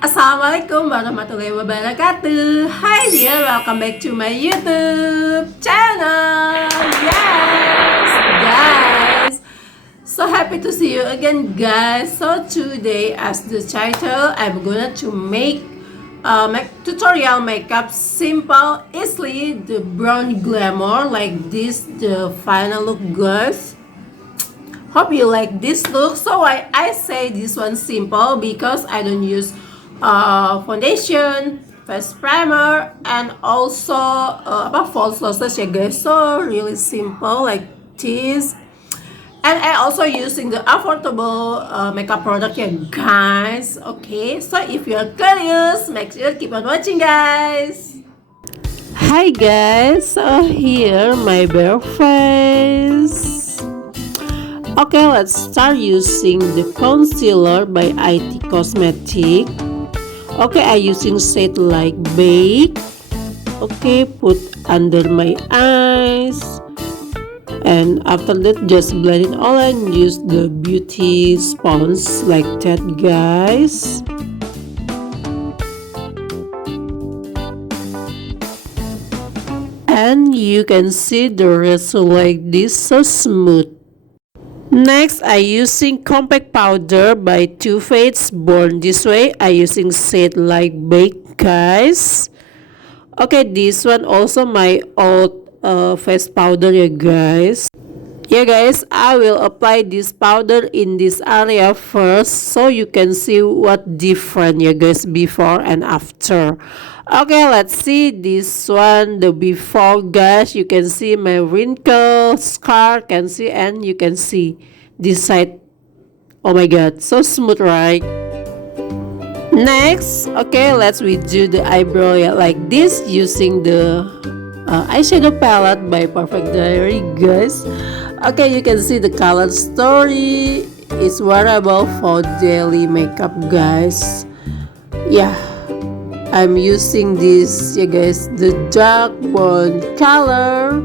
Assalamualaikum warahmatullahi wabarakatuh. Hi dear, welcome back to my YouTube channel. Yes, guys. So happy to see you again, guys. So today, as the title, I'm gonna to make tutorial makeup simple, easily the brown glamour like this, the final look, guys. Hope you like this look. So I say this one simple because I don't use foundation, face primer, and also false lashes ya guys. So really simple like this. And I also using the affordable makeup product ya guys. Okay, so if you're curious, make sure keep on watching, guys. Hi guys, so here my bare face. Okay, let's start using the concealer by IT Cosmetic. Okay, I using shade like beige. Okay, put under my eyes, and after that just blend it all and use the beauty sponge like that, guys. And you can see the result like this, so smooth. Next, I using compact powder by Too Faced Born This Way. I using shade like beige, guys. Okay, this one also my old face powder ya guys. Yeah guys, I will apply this powder in this area first so you can see what different ya guys before and after. Okay, let's see this one, the before, guys. You can see my wrinkle scar, can see, and you can see this side. Oh my god, so smooth, right? Next, okay, let's redo the eyebrow like this using the eyeshadow palette by Perfect Diary, guys. Okay, you can see the color story is wearable for daily makeup, guys. Yeah, I'm using this, yeah guys, the dark brown color.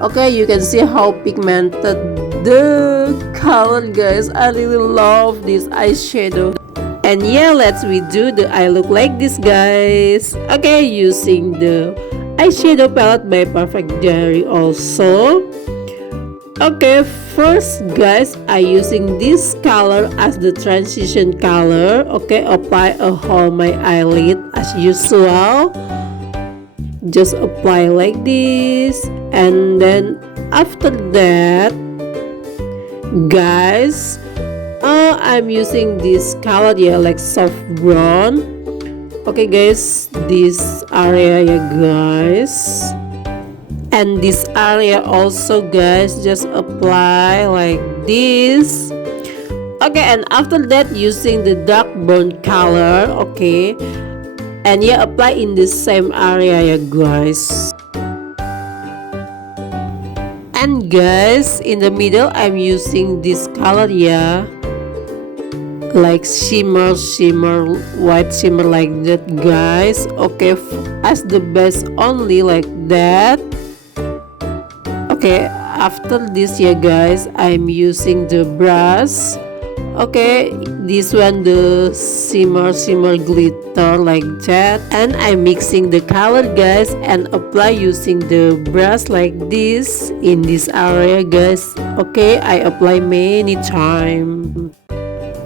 Okay, you can see how pigmented the color, guys. I really love this eyeshadow. And yeah, let's redo the eye look like this, guys. Okay, using the eyeshadow palette by Perfect Diary also. Okay, first guys, I using this color as the transition color. Okay, apply a whole my eyelid as usual. Just apply like this, and then after that, guys, I'm using this color ya like soft brown. Okay guys, this area ya guys. And this area also, guys, just apply like this. Okay, and after that using the dark brown color, okay, and yeah, apply in the same area ya guys. And guys, in the middle I'm using this color ya, like shimmer, white shimmer like that, guys. Okay, as the base only like that. Okay, after this ya guys, I'm using the brush. Okay, this one the shimmer glitter like that, and I'm mixing the color, guys, and apply using the brush like this in this area, guys. Okay, I apply many times.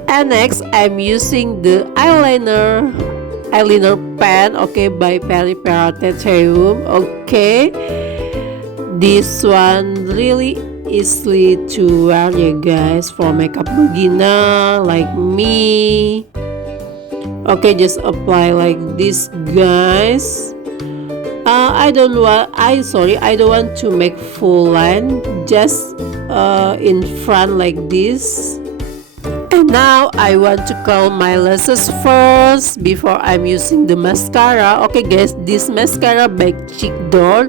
And next I'm using the eyeliner pen, okay, by Titanium. Okay, this one really easily to wear ya guys for makeup beginner like me. Okay, just apply like this, guys. I don't want to make full line, just in front like this. And now I want to curl my lashes first before I'm using the mascara. Okay guys, this mascara by Cheek Door,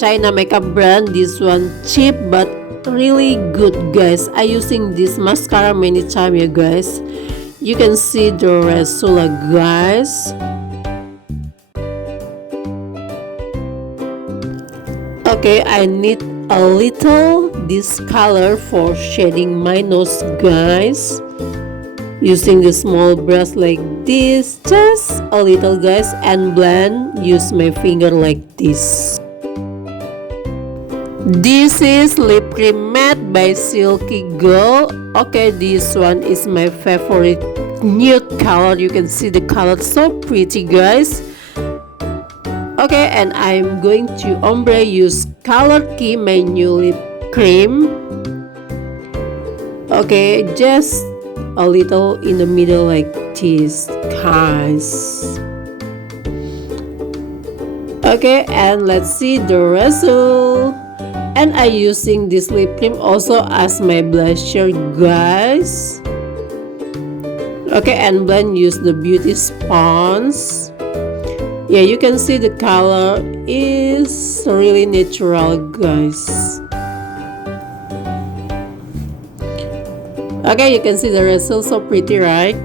China makeup brand. This one cheap but really good, guys. I using this mascara many times ya guys. You can see the result, guys. Okay, I need a little this color for shading my nose, guys. using the small brush like this, just a little guys, and blend. Use my finger like this. This is lip cream matte by Silky Girl. Okay, this one is my favorite nude color. You can see the color so pretty guys. Okay, and I'm going to ombre use Colorkey, my new lip cream. Okay, just a little in the middle like this guys. Okay, and let's see the result. And I'm using this lip cream also as my blusher guys. Okay, and blend use the beauty sponge. Yeah, you can see the color is really natural guys. Okay, you can see the result so pretty, right?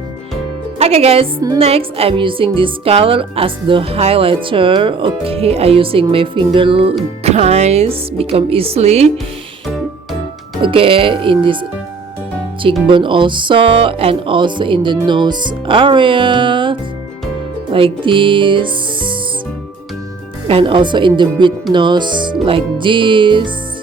Okay guys, next I'm using this color as the highlighter. Okay, I'm using my finger guys, become easily. Okay, in this cheekbone also, and also in the nose area like this, and also in the bridge nose like this.